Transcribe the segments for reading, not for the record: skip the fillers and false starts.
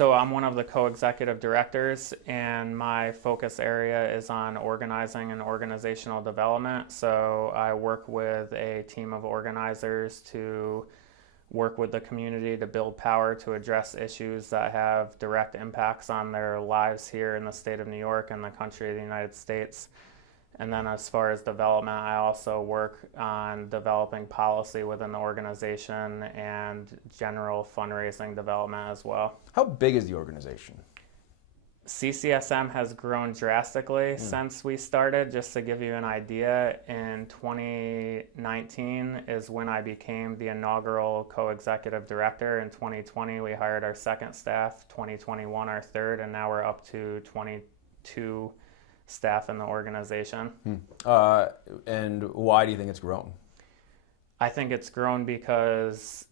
So I'm one of the co-executive directors, and my focus area is on organizing and organizational development. So I work with a team of organizers to work with the community to build power to address issues that have direct impacts on their lives here in the state of New York and the country of the United States. And then as far as development, I also work on developing policy within the organization and general fundraising development as well. How big is the organization? CCSM has grown drastically since we started. Just to give you an idea, in 2019 is when I became the inaugural co-executive director. In 2020, we hired our second staff, 2021 our third, and now we're up to 22 staff in the organization. And why do you think it's grown? I think it's grown because,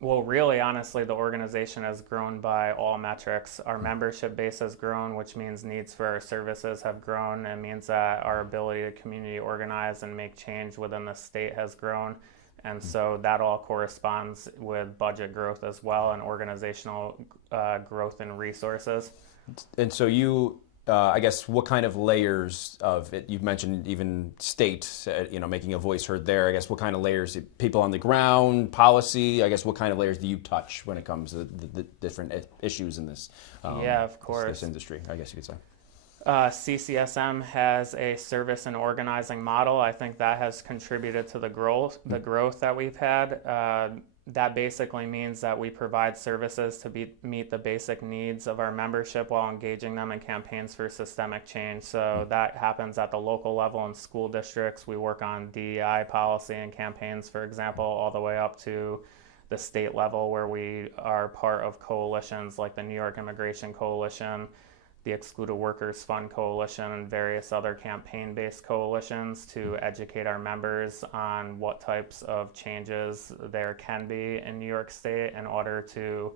well, really, honestly, the organization has grown by all metrics. Our membership base has grown, which means needs for our services have grown. It means that our ability to community organize and make change within the state has grown. And so that all corresponds with budget growth as well and organizational growth and resources. And so you, I guess, what kind of layers of it? You've mentioned even state, making a voice heard there. I guess what kind of layers? People on the ground, policy. I guess what kind of layers do you touch when it comes to the different issues in this? Yeah, of course. This industry, I guess you could say. CCSM has a service and organizing model. I think that has contributed to the growth that we've had. That basically means that we provide services to meet the basic needs of our membership while engaging them in campaigns for systemic change. So that happens at the local level in school districts. We work on DEI policy and campaigns, for example, all the way up to the state level where we are part of coalitions like the New York Immigration Coalition, the Excluded Workers Fund Coalition, and various other campaign-based coalitions to educate our members on what types of changes there can be in New York State in order to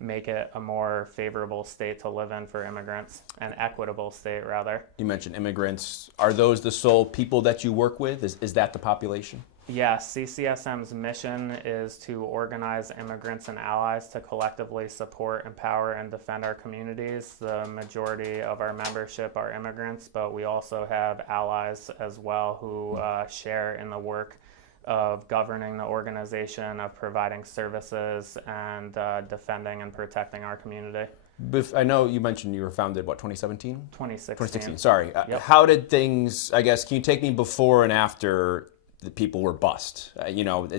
make it a more favorable state to live in for immigrants, an equitable state, rather. You mentioned immigrants. Are those the sole people that you work with? Is that the population? Yes, CCSM's mission is to organize immigrants and allies to collectively support, empower, and defend our communities. The majority of our membership are immigrants, but we also have allies as well who share in the work of governing the organization, of providing services, and defending and protecting our community. I know you mentioned you were founded, 2017? 2016. 2016, sorry. Yep. How did things, I guess, can you take me before and after the people were bust?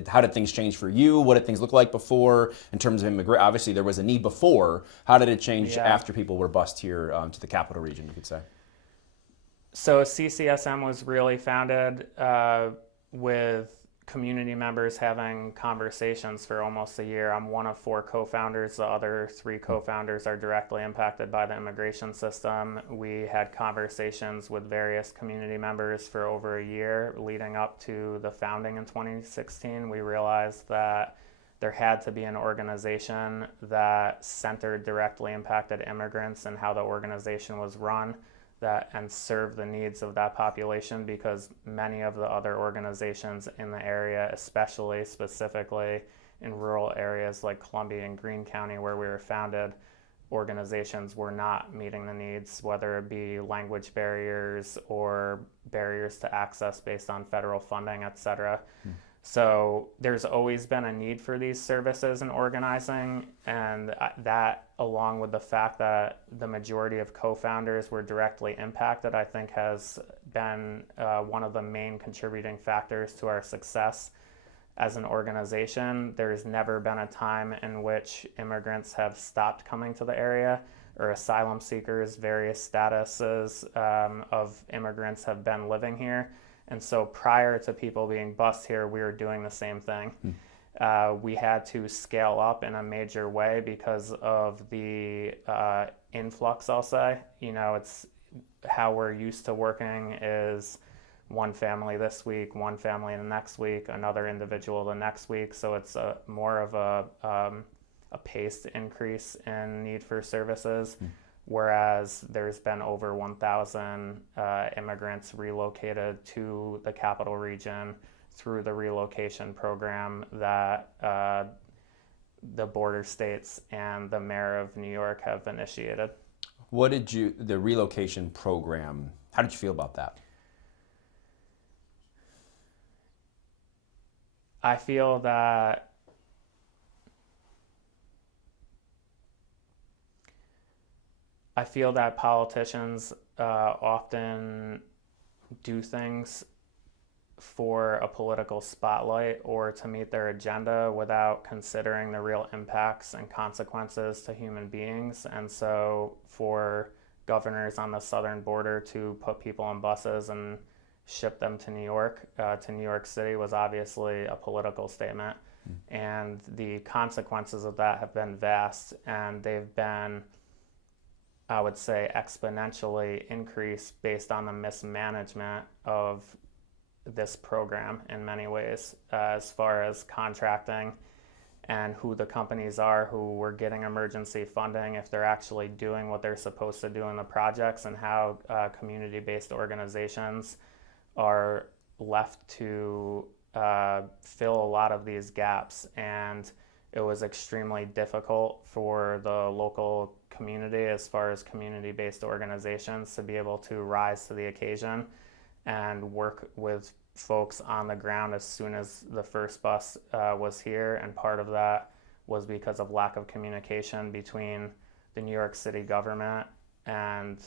How did things change for you? What did things look like before in terms of immigration? Obviously, there was a need before. How did it change after people were bust here to the capital region, you could say? So CCSM was really founded with community members having conversations for almost a year. I'm one of 4 co-founders. The other 3 co-founders are directly impacted by the immigration system. We had conversations with various community members for over a year leading up to the founding in 2016. We realized that there had to be an organization that centered directly impacted immigrants and how the organization was run and serve the needs of that population, because many of the other organizations in the area, especially specifically in rural areas like Columbia and Greene County where we were founded, organizations were not meeting the needs, whether it be language barriers or barriers to access based on federal funding, et cetera. So there's always been a need for these services and organizing, and that, along with the fact that the majority of co-founders were directly impacted, I think has been one of the main contributing factors to our success as an organization. There's never been a time in which immigrants have stopped coming to the area, or asylum seekers, various statuses of immigrants have been living here. And so prior to people being bused here, we were doing the same thing. We had to scale up in a major way because of the influx, I'll say. It's how we're used to working is one family this week, one family the next week, another individual the next week. So it's more of a paced increase in need for services. Whereas there's been over 1,000 immigrants relocated to the capital region through the relocation program that the border states and the mayor of New York have initiated. The relocation program, how did you feel about that? I feel that politicians often do things for a political spotlight or to meet their agenda without considering the real impacts and consequences to human beings. And so for governors on the southern border to put people on buses and ship them to New York City was obviously a political statement. And the consequences of that have been vast, and they've been, I would say, exponentially increased based on the mismanagement of this program in many ways, as far as contracting and who the companies are who were getting emergency funding, if they're actually doing what they're supposed to do in the projects, and how community-based organizations are left to fill a lot of these gaps. And it was extremely difficult for the local community, as far as community-based organizations, to be able to rise to the occasion and work with folks on the ground as soon as the first bus was here. And part of that was because of lack of communication between the New York City government and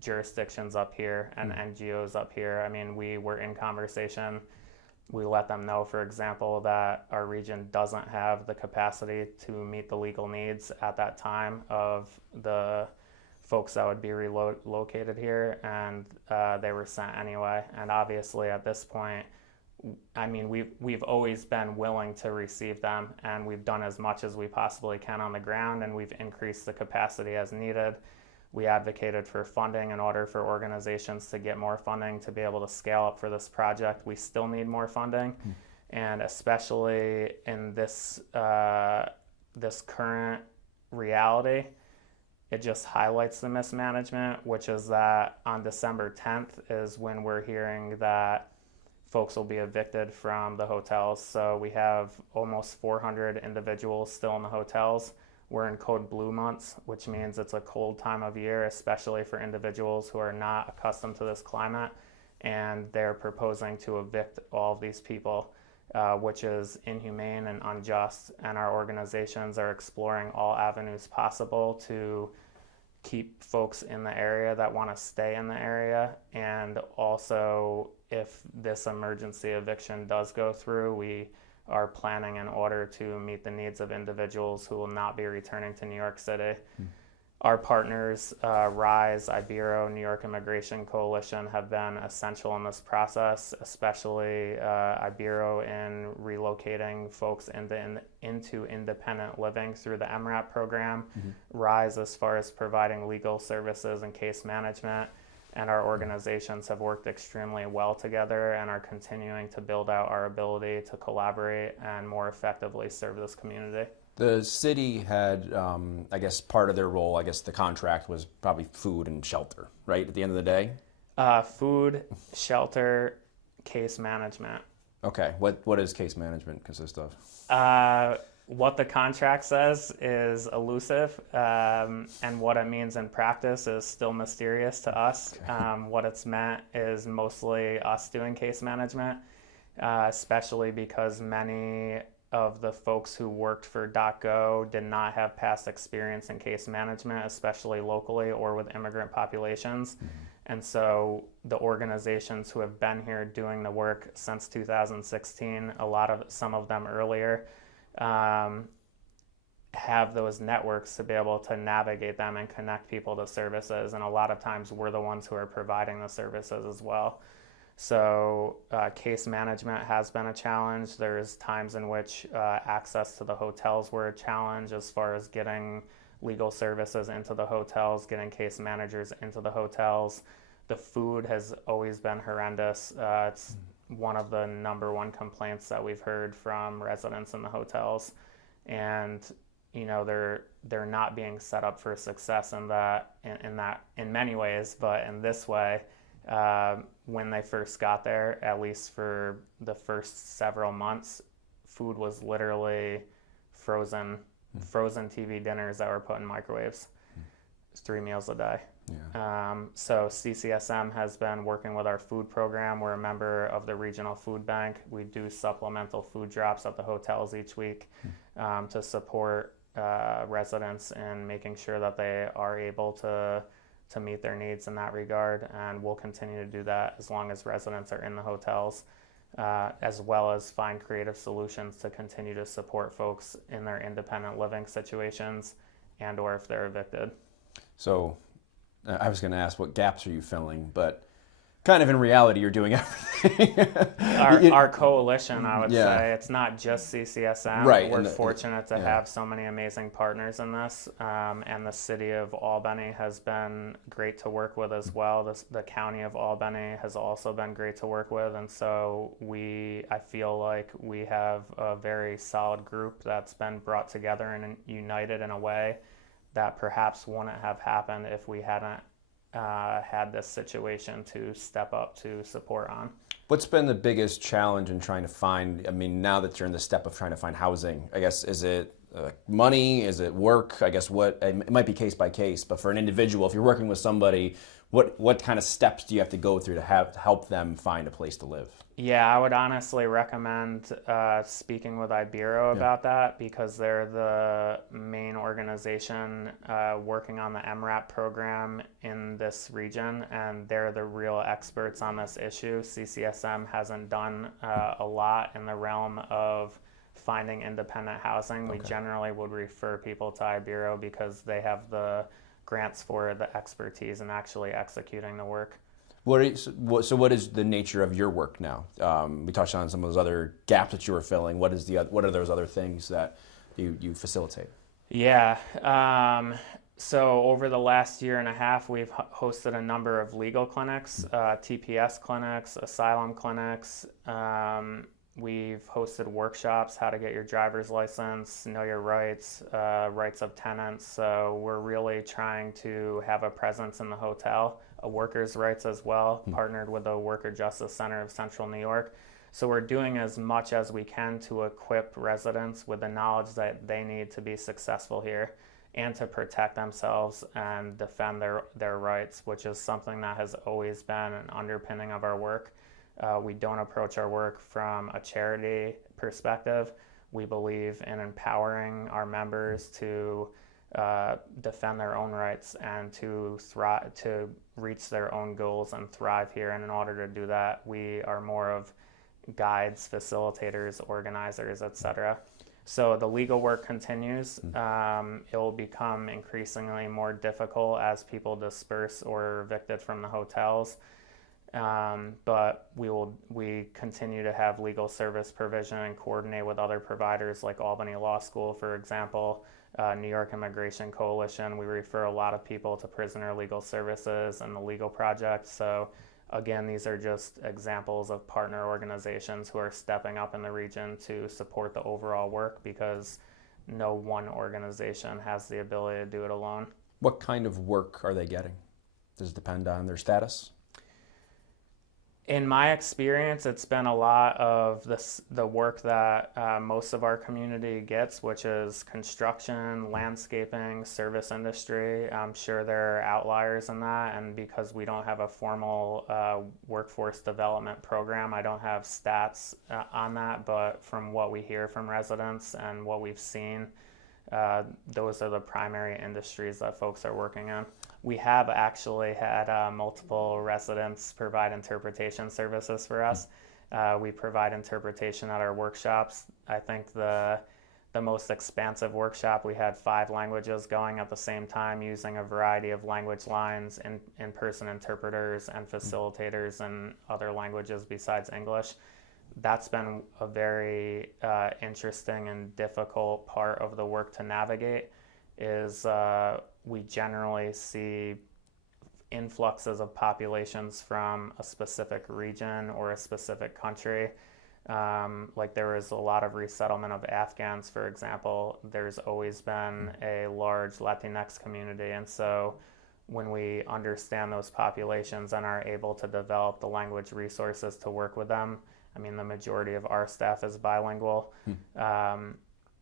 jurisdictions up here and NGOs up here. I mean, we were in conversation. We let them know, for example, that our region doesn't have the capacity to meet the legal needs at that time of the folks that would be relocated here, and they were sent anyway. And obviously at this point, I mean, we've always been willing to receive them, and we've done as much as we possibly can on the ground, and we've increased the capacity as needed. We advocated for funding in order for organizations to get more funding to be able to scale up for this project. We still need more funding, and especially in this this current reality, it just highlights the mismanagement, which is that on December 10th is when we're hearing that folks will be evicted from the hotels. So we have almost 400 individuals still in the hotels. We're in code blue months, which means it's a cold time of year, especially for individuals who are not accustomed to this climate. And they're proposing to evict all of these people, which is inhumane and unjust. And our organizations are exploring all avenues possible to keep folks in the area that want to stay in the area. And also, if this emergency eviction does go through, we are planning in order to meet the needs of individuals who will not be returning to New York City. Our partners, RISE, Ibero, New York Immigration Coalition, have been essential in this process, especially Ibero in relocating folks into independent living through the MRAP program. RISE as far as providing legal services and case management. And our organizations have worked extremely well together and are continuing to build out our ability to collaborate and more effectively serve this community. The city had, I guess, part of their role, I guess the contract was probably food and shelter, right, at the end of the day? Food, shelter, case management. Okay. What does case management consist of? What the contract says is elusive, and what it means in practice is still mysterious to us. Okay. What it's meant is mostly us doing case management, especially because many of the folks who worked for .go did not have past experience in case management, especially locally or with immigrant populations. And so the organizations who have been here doing the work since 2016, some of them earlier, have those networks to be able to navigate them and connect people to services. And a lot of times we're the ones who are providing the services as well. So case management has been a challenge. There's times in which access to the hotels were a challenge as far as getting legal services into the hotels, getting case managers into the hotels. The food has always been horrendous. It's one of the number one complaints that we've heard from residents in the hotels. And you know, they're not being set up for success in many ways, but in this way, when they first got there, at least for the first several months, food was literally frozen TV dinners that were put in microwaves. 3 meals a day. Yeah. So CCSM has been working with our food program. We're a member of the Regional Food Bank. We do supplemental food drops at the hotels each week to support residents in making sure that they are able to meet their needs in that regard. And we'll continue to do that as long as residents are in the hotels, as well as find creative solutions to continue to support folks in their independent living situations and or if they're evicted. So I was going to ask what gaps are you filling, but kind of in reality you're doing everything. Our coalition, I would Yeah. say, it's not just CCSM. Right, We're and fortunate to yeah. have so many amazing partners in this, and the city of Albany has been great to work with as well. The county of Albany has also been great to work with, and so I feel like we have a very solid group that's been brought together and united in a way that perhaps wouldn't have happened if we hadn't had this situation to step up to support on. What's been the biggest challenge in trying to find, I mean, now that you're in the step of trying to find housing, I guess, is it money? Is it work? I guess it might be case by case, but for an individual, if you're working with somebody, what kind of steps do you have to go through to help them find a place to live? Yeah, I would honestly recommend speaking with Ibero about that, because they're the main organization working on the MRAP program in this region, and they're the real experts on this issue. CCSM hasn't done a lot in the realm of finding independent housing. We generally would refer people to Ibero because they have the grants for the expertise in actually executing the work. What is the nature of your work now? We touched on some of those other gaps that you were filling. What are those other things that you facilitate? Yeah. So over the last year and a half, we've hosted a number of legal clinics, TPS clinics, asylum clinics. We've hosted workshops, how to get your driver's license, know your rights, rights of tenants. So we're really trying to have a presence in the hotel, a workers' rights as well, partnered with the Worker Justice Center of Central New York. So we're doing as much as we can to equip residents with the knowledge that they need to be successful here and to protect themselves and defend their rights, which is something that has always been an underpinning of our work. We don't approach our work from a charity perspective. We believe in empowering our members to defend their own rights and to reach their own goals and thrive here. And in order to do that, we are more of guides, facilitators, organizers, etc. So the legal work continues. It will become increasingly more difficult as people disperse or are evicted from the hotels. But we continue to have legal service provision and coordinate with other providers like Albany Law School, for example, New York Immigration Coalition. We refer a lot of people to Prisoner Legal Services and the Legal Project. So again, these are just examples of partner organizations who are stepping up in the region to support the overall work, because no one organization has the ability to do it alone. What kind of work are they getting? Does it depend on their status? In my experience, it's been a lot of the work that most of our community gets, which is construction, landscaping, service industry. I'm sure there are outliers in that, and because we don't have a formal workforce development program, I don't have stats on that, but from what we hear from residents and what we've seen, those are the primary industries that folks are working in. We have actually had multiple residents provide interpretation services for us. We provide interpretation at our workshops. I think the most expansive workshop, we had 5 languages going at the same time, using a variety of language lines, in-person interpreters and facilitators in other languages besides English. That's been a very interesting and difficult part of the work to navigate. Is we generally see influxes of populations from a specific region or a specific country. Like there was a lot of resettlement of Afghans, for example. There's always been a large Latinx community, and so when we understand those populations and are able to develop the language resources to work with them, I mean, the majority of our staff is bilingual.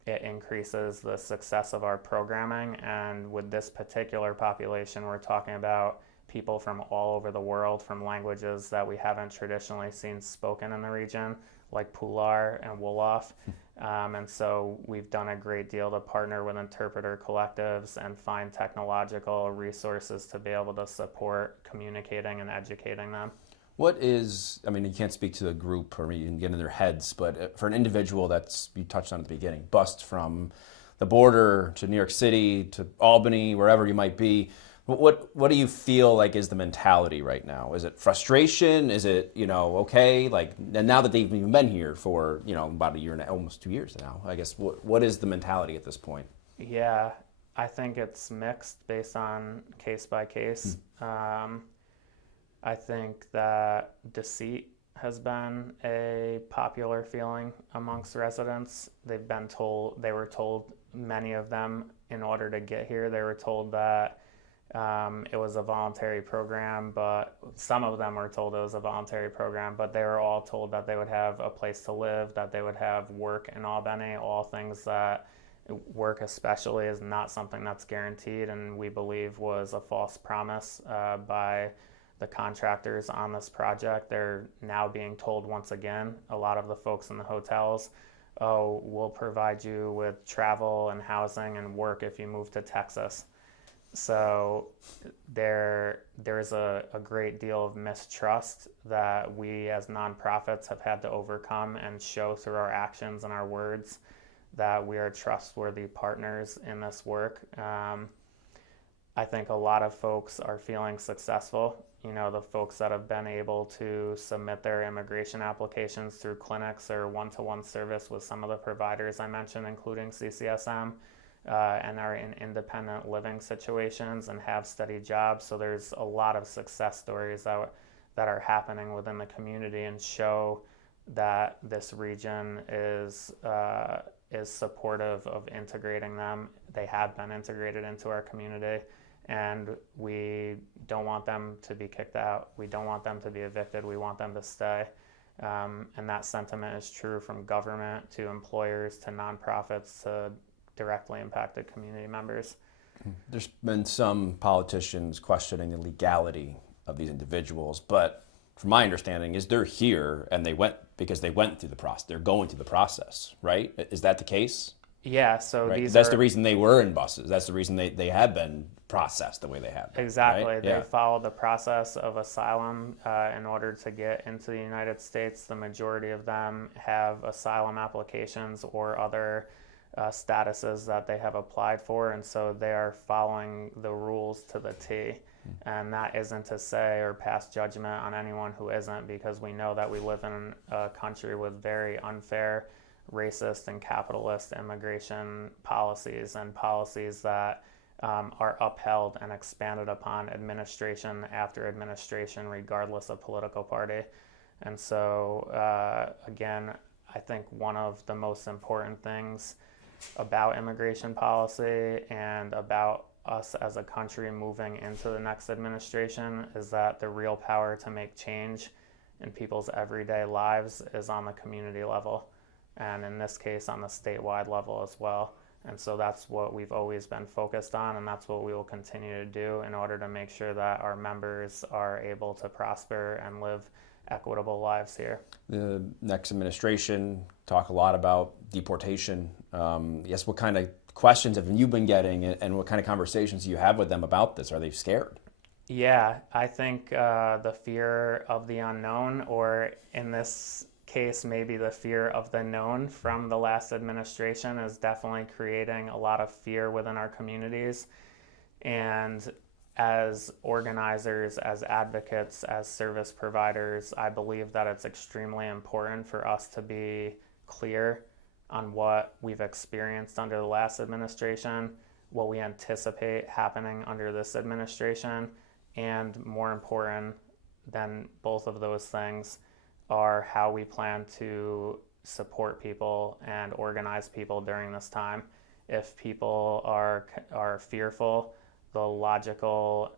it increases the success of our programming. And with this particular population, we're talking about people from all over the world, from languages that we haven't traditionally seen spoken in the region, like Pular and Wolof. And so we've done a great deal to partner with interpreter collectives and find technological resources to be able to support communicating and educating them. What is, I mean, you can't speak to the group or even get in their heads, but for an individual that's, you touched on at the beginning, bust from the border to New York City to Albany, wherever you might be, what do you feel like is the mentality right now? Is it frustration? Is it, okay, like, and now that they've even been here for, about a year and almost 2 years now, I guess, what is the mentality at this point? Yeah, I think it's mixed based on case by case. I think that deceit has been a popular feeling amongst residents. They were told, many of them, in order to get here, they were told that it was a voluntary program, but some of them were told it was a voluntary program, but they were all told that they would have a place to live, that they would have work in Albany, all things that work especially is not something that's guaranteed, and we believe was a false promise by the contractors on this project. They're now being told once again, a lot of the folks in the hotels, oh, we'll provide you with travel and housing and work if you move to Texas. So there's a great deal of mistrust that we as nonprofits have had to overcome and show through our actions and our words that we are trustworthy partners in this work. I think a lot of folks are feeling successful. The folks that have been able to submit their immigration applications through clinics or one-to-one service with some of the providers I mentioned, including CCSM, and are in independent living situations and have steady jobs. So there's a lot of success stories that are happening within the community and show that this region is supportive of integrating them. They have been integrated into our community, and we don't want them to be kicked out. We don't want them to be evicted. We want them to stay. And that sentiment is true from government to employers to nonprofits to directly impacted community members. There's been some politicians questioning the legality of these individuals, but from my understanding is they're here and they went because they went through the process. They're going through the process, right? Is that the case? Yeah, so right? That's the reason they were in buses. That's the reason they have been processed the way they have been. Exactly. Right? They followed the process of asylum in order to get into the United States. The majority of them have asylum applications or other statuses that they have applied for, and so they are following the rules to the T. And that isn't to say or pass judgment on anyone who isn't, because we know that we live in a country with very unfair, racist, and capitalist immigration policies, and policies that are upheld and expanded upon administration after administration, regardless of political party. And so, again, I think one of the most important things about immigration policy and about us as a country moving into the next administration is that the real power to make change in people's everyday lives is on the community level, and in this case on the statewide level as well. And so that's what we've always been focused on, and that's what we will continue to do in order to make sure that our members are able to prosper and live equitable lives here. The next administration talk a lot about deportation. Yes, what kind of questions have you been getting, and what kind of conversations do you have with them about this? Are they scared? Yeah, I think the fear of the unknown, or in this case, maybe the fear of the known from the last administration, is definitely creating a lot of fear within our communities. And as organizers, as advocates, as service providers, I believe that it's extremely important for us to be clear on what we've experienced under the last administration, what we anticipate happening under this administration, and more important than both of those things are how we plan to support people and organize people during this time. If people are fearful, the logical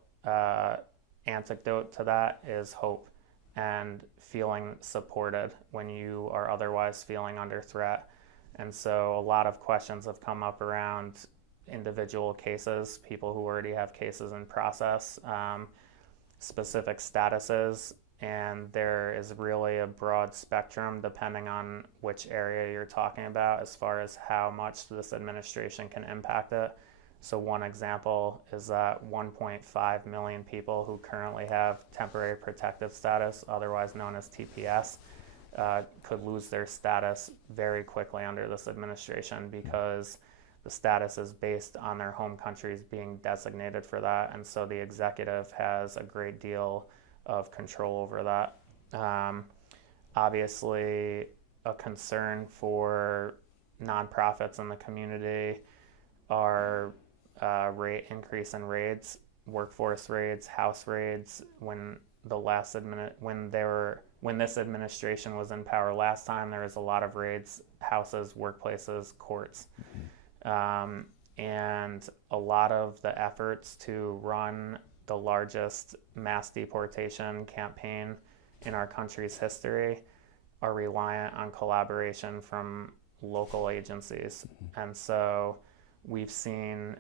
antidote to that is hope and feeling supported when you are otherwise feeling under threat. And so a lot of questions have come up around individual cases, people who already have cases in process, specific statuses, and there is really a broad spectrum depending on which area you're talking about as far as how much this administration can impact it. So one example is that 1.5 million people who currently have temporary protective status, otherwise known as TPS, could lose their status very quickly under this administration because the status is based on their home countries being designated for that, and so the executive has a great deal of control over that. Obviously, a concern for nonprofits in the community are rate increase in raids, workforce raids, house raids. When this administration was in power last time, there was a lot of raids, houses, workplaces, courts. And a lot of the efforts to run the largest mass deportation campaign in our country's history are reliant on collaboration from local agencies. And so we've seen,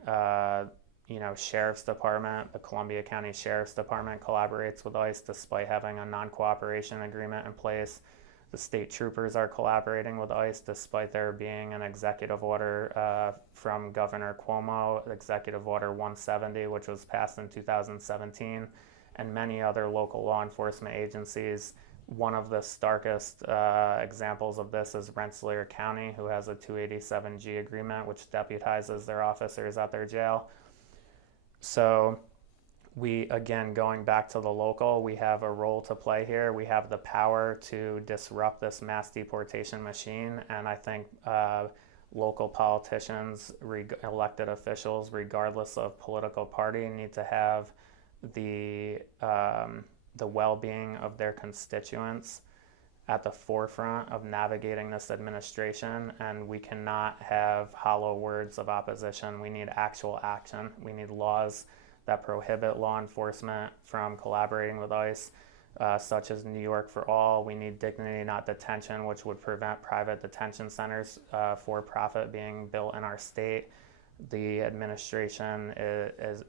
Sheriff's Department, the Columbia County Sheriff's Department collaborates with ICE despite having a non-cooperation agreement in place. The state troopers are collaborating with ICE despite there being an executive order from Governor Cuomo, Executive Order 170, which was passed in 2017, and many other local law enforcement agencies. One of the starkest examples of this is Rensselaer County, who has a 287G agreement, which deputizes their officers at their jail. So we, again, going back to the local, we have a role to play here. We have the power to disrupt this mass deportation machine, and I think local politicians, elected officials, regardless of political party, need to have the well-being of their constituents at the forefront of navigating this administration, and we cannot have hollow words of opposition. We need actual action. We need laws that prohibit law enforcement from collaborating with ICE, such as New York for All. We need dignity, not detention, which would prevent private detention centers for profit being built in our state. The administration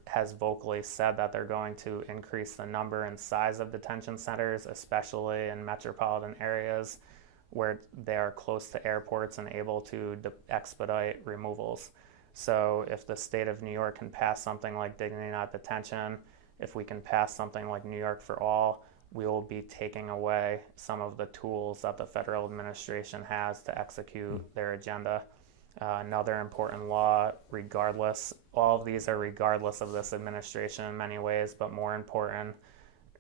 has vocally said that they're going to increase the number and size of detention centers, especially in metropolitan areas where they are close to airports and able to expedite removals. So if the state of New York can pass something like dignity, not detention, if we can pass something like New York for All, we will be taking away some of the tools that the federal administration has to execute their agenda. Another important law, all of these are regardless of this administration in many ways, but more important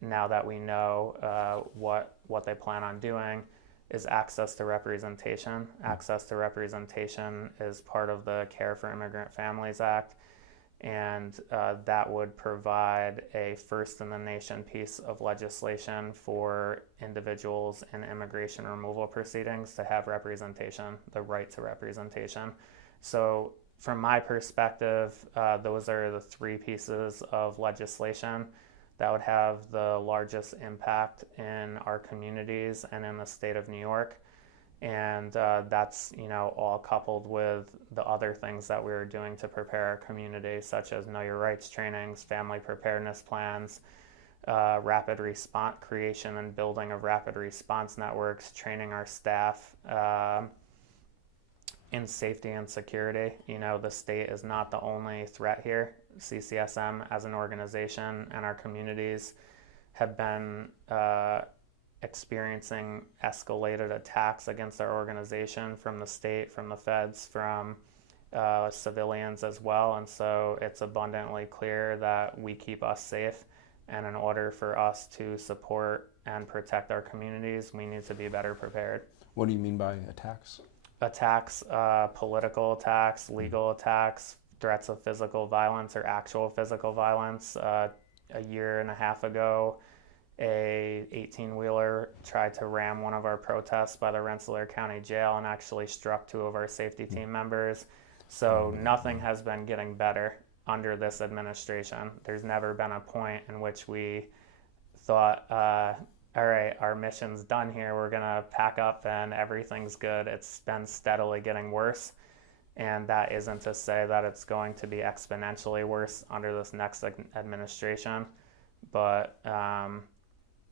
now that we know what they plan on doing, is access to representation. Access to representation is part of the Care for Immigrant Families Act, and that would provide a first-in-the-nation piece of legislation for individuals in immigration removal proceedings to have representation, the right to representation. So from my perspective, those are the three pieces of legislation that would have the largest impact in our communities and in the state of New York. And that's all coupled with the other things that we are doing to prepare our community, such as Know Your Rights trainings, family preparedness plans, rapid response creation and building of rapid response networks, training our staff in safety and security. The state is not the only threat here. CCSM as an organization and our communities have been experiencing escalated attacks against our organization from the state, from the feds, from civilians as well. And so it's abundantly clear that we keep us safe. And in order for us to support and protect our communities, we need to be better prepared. What do you mean by attacks? Attacks, political attacks, legal attacks, threats of physical violence or actual physical violence. A year and a half ago, a 18-wheeler tried to ram one of our protests by the Rensselaer County Jail and actually struck two of our safety team members. So nothing has been getting better under this administration. There's never been a point in which we thought all right, our mission's done here. We're going to pack up and everything's good. It's been steadily getting worse. And that isn't to say that it's going to be exponentially worse under this next administration. But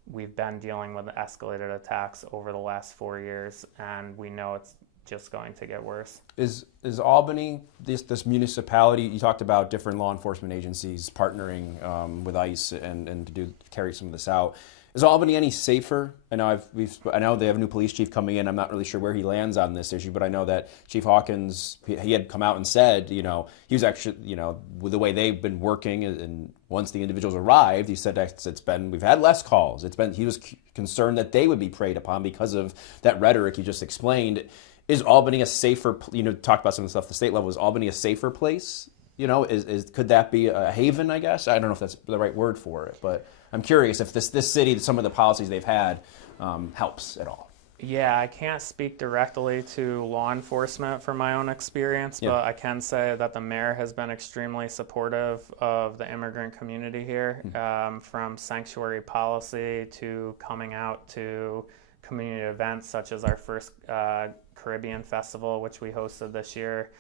we've been dealing with escalated attacks over the last 4 years, and we know it's just going to get worse. Is Albany, this municipality, you talked about different law enforcement agencies partnering with ICE and to carry some of this out. Is Albany any safer? I know I know they have a new police chief coming in. I'm not really sure where he lands on this issue, but I know that Chief Hawkins, he had come out and said, he was actually, with the way they've been working, and once the individuals arrived, he said we've had less calls. He was concerned that they would be preyed upon because of that rhetoric you just explained. Is Albany a safer? Talk about some of the stuff at the state level. Is Albany a safer place? Could that be a haven? I guess I don't know if that's the right word for it, but I'm curious if this city, some of the policies they've had, helps at all. Yeah, I can't speak directly to law enforcement from my own experience, but I can say that the mayor has been extremely supportive of the immigrant community here, from sanctuary policy to coming out to community events such as our first Caribbean Festival, which we hosted this year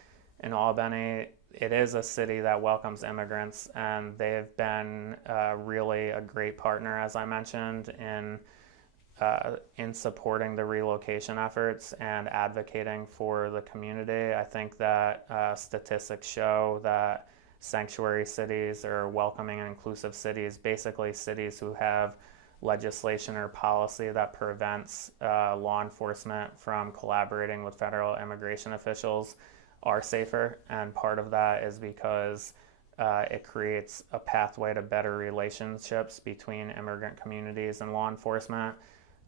in Albany. It is a city that welcomes immigrants, and they've been really a great partner, as I mentioned, in supporting the relocation efforts and advocating for the community. I think that statistics show that sanctuary cities or welcoming and inclusive cities, basically cities who have legislation or policy that prevents law enforcement from collaborating with federal immigration officials, are safer. And part of that is because it creates a pathway to better relationships between immigrant communities and law enforcement.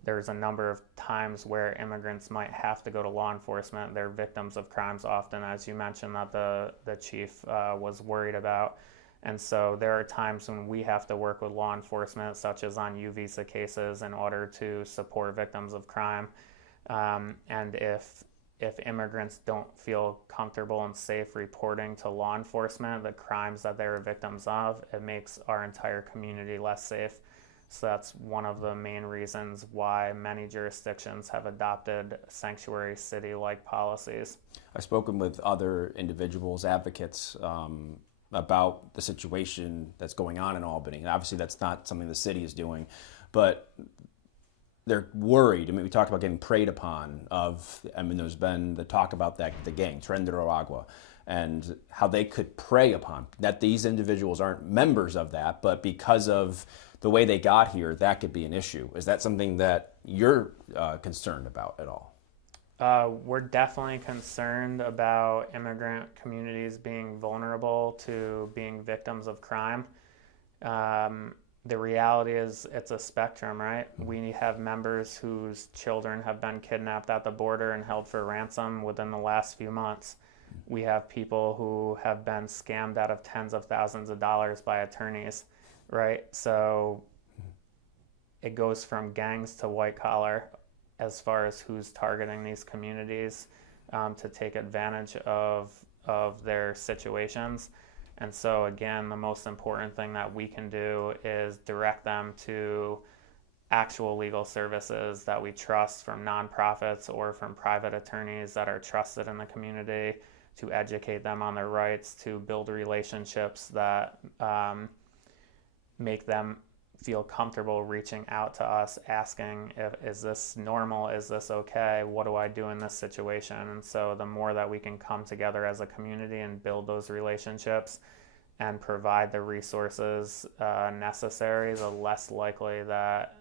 There's a number of times where immigrants might have to go to law enforcement. They're victims of crimes often, as you mentioned, that the chief was worried about. And so there are times when we have to work with law enforcement, such as on U visa cases, in order to support victims of crime. And if immigrants don't feel comfortable and safe reporting to law enforcement the crimes that they're victims of, it makes our entire community less safe. So that's one of the main reasons why many jurisdictions have adopted sanctuary city-like policies. I've spoken with other individuals, advocates, about the situation that's going on in Albany. And obviously that's not something the city is doing, but they're worried. I mean, we talked about getting preyed upon there's been the talk about the gang, Tren de Aragua, and how they could prey upon, that these individuals aren't members of that, but because of the way they got here, that could be an issue. Is that something that you're concerned about at all? We're definitely concerned about immigrant communities being vulnerable to being victims of crime. The reality is it's a spectrum, right? We have members whose children have been kidnapped at the border and held for ransom within the last few months. We have people who have been scammed out of tens of thousands of dollars by attorneys, right? So it goes from gangs to white collar as far as who's targeting these communities to take advantage of their situations. And so again, the most important thing that we can do is direct them to actual legal services that we trust from nonprofits or from private attorneys that are trusted in the community, to educate them on their rights, to build relationships that make them feel comfortable reaching out to us, asking, is this normal? Is this okay? What do I do in this situation? And so the more that we can come together as a community and build those relationships and provide the resources necessary, the less likely that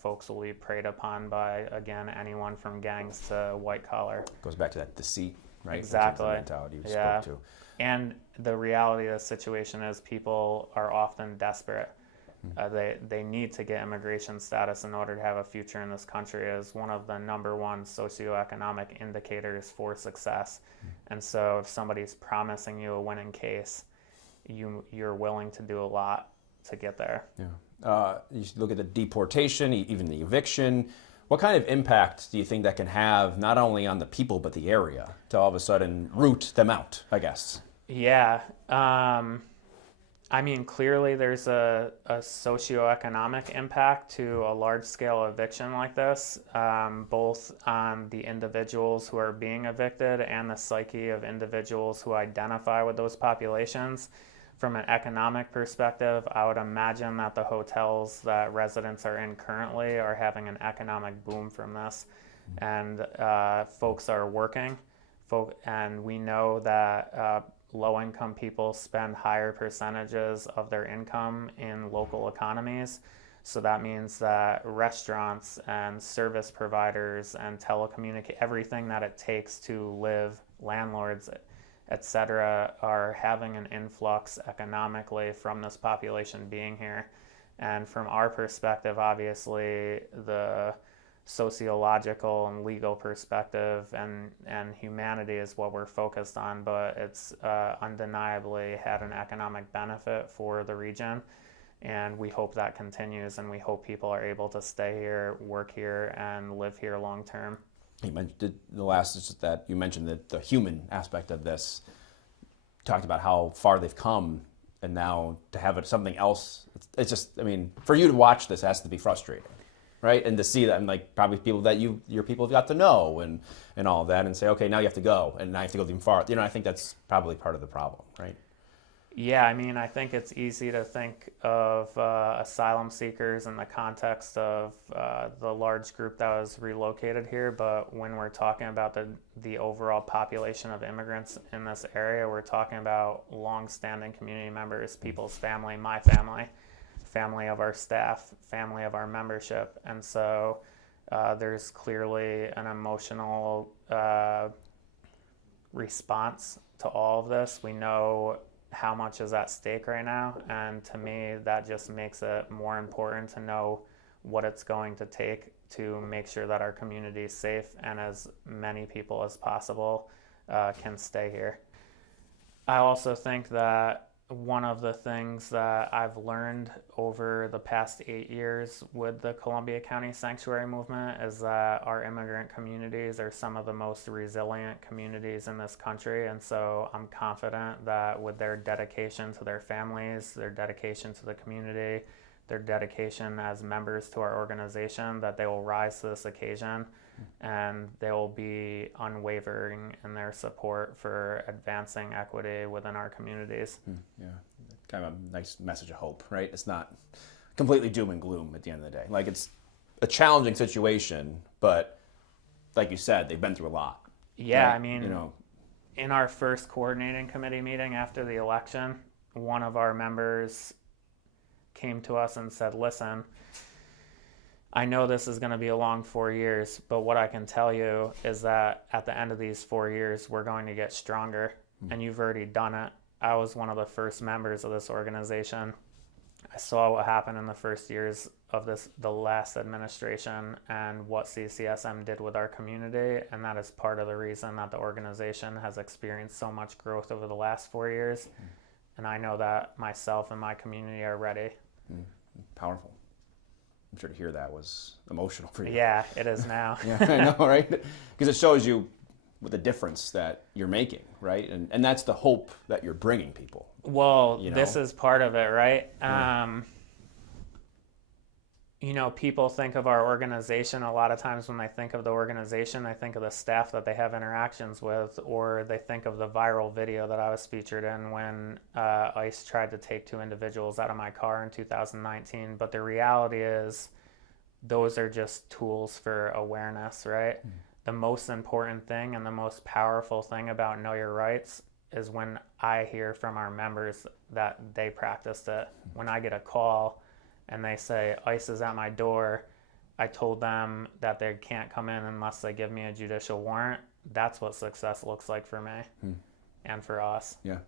folks will be preyed upon by, again, anyone from gangs to white collar. Goes back to that deceit, right? Exactly. The mentality you Yeah. spoke to. And the reality of the situation is people are often desperate. They need to get immigration status in order to have a future in this country, as one of the number one socioeconomic indicators for success. And so if somebody's promising you a winning case, you're willing to do a lot to get there. Yeah. You look at the deportation, even the eviction. What kind of impact do you think that can have, not only on the people, but the area, to all of a sudden root them out, I guess? Yeah. I mean, clearly there's a socioeconomic impact to a large-scale eviction like this, both on the individuals who are being evicted and the psyche of individuals who identify with those populations. From an economic perspective, I would imagine that the hotels that residents are in currently are having an economic boom from this, and folks are working, and we know that low-income people spend higher percentages of their income in local economies. So that means that restaurants and service providers and everything that it takes to live, landlords, etc., are having an influx economically from this population being here. And from our perspective, obviously, the sociological and legal perspective and humanity is what we're focused on, but it's undeniably had an economic benefit for the region, and we hope that continues, and we hope people are able to stay here, work here, and live here long term. You mentioned the last is just that you mentioned that the human aspect of this, talked about how far they've come, and now to have it something else, it's just, I mean, for you to watch this has to be frustrating. Right, and to see that, and like probably people that your people have got to know, and all of that, and say, okay, now you have to go, and now you have to go even farther. You know, I think that's probably part of the problem, right? Yeah, I mean, I think it's easy to think of asylum seekers in the context of the large group that was relocated here, but when we're talking about the overall population of immigrants in this area, we're talking about long-standing community members, people's family, my family. Family of our staff, family of our membership, and so there's clearly an emotional response to all of this. We know how much is at stake right now, and to me that just makes it more important to know what it's going to take to make sure that our community is safe and as many people as possible can stay here. I also think that one of the things that I've learned over the past 8 years with the Columbia County Sanctuary Movement is that our immigrant communities are some of the most resilient communities in this country, and so I'm confident that with their dedication to their families, their dedication to the community, their dedication as members to our organization, that they will rise to this occasion and they will be unwavering in their support for advancing equity within our communities. Yeah, kind of a nice message of hope, right? It's not completely doom and gloom at the end of the day. Like, it's a challenging situation, but like you said, they've been through a lot. Yeah, right? I mean, in our first coordinating committee meeting after the election, one of our members came to us and said, listen, I know this is going to be a long 4 years, but what I can tell you is that at the end of these 4 years, we're going to get stronger, and you've already done it. I was one of the first members of this organization. I saw what happened in the first years of the last administration and what CCSM did with our community, and that is part of the reason that the organization has experienced so much growth over the last 4 years. And I know that myself and my community are ready. Powerful. I'm sure to hear that was emotional for you. Yeah, it is now. Yeah, I know, right? Because it shows you the difference that you're making, right? And that's the hope that you're bringing people. Well, this is part of it, right? Yeah. People think of our organization, a lot of times when they think of the organization, they think of the staff that they have interactions with, or they think of the viral video that I was featured in when ICE tried to take 2 individuals out of my car in 2019. But the reality is those are just tools for awareness, right? The most important thing and the most powerful thing about Know Your Rights is when I hear from our members that they practiced it. When I get a call and they say, ICE is at my door, I told them that they can't come in unless they give me a judicial warrant. That's what success looks like for me and for us. Yeah,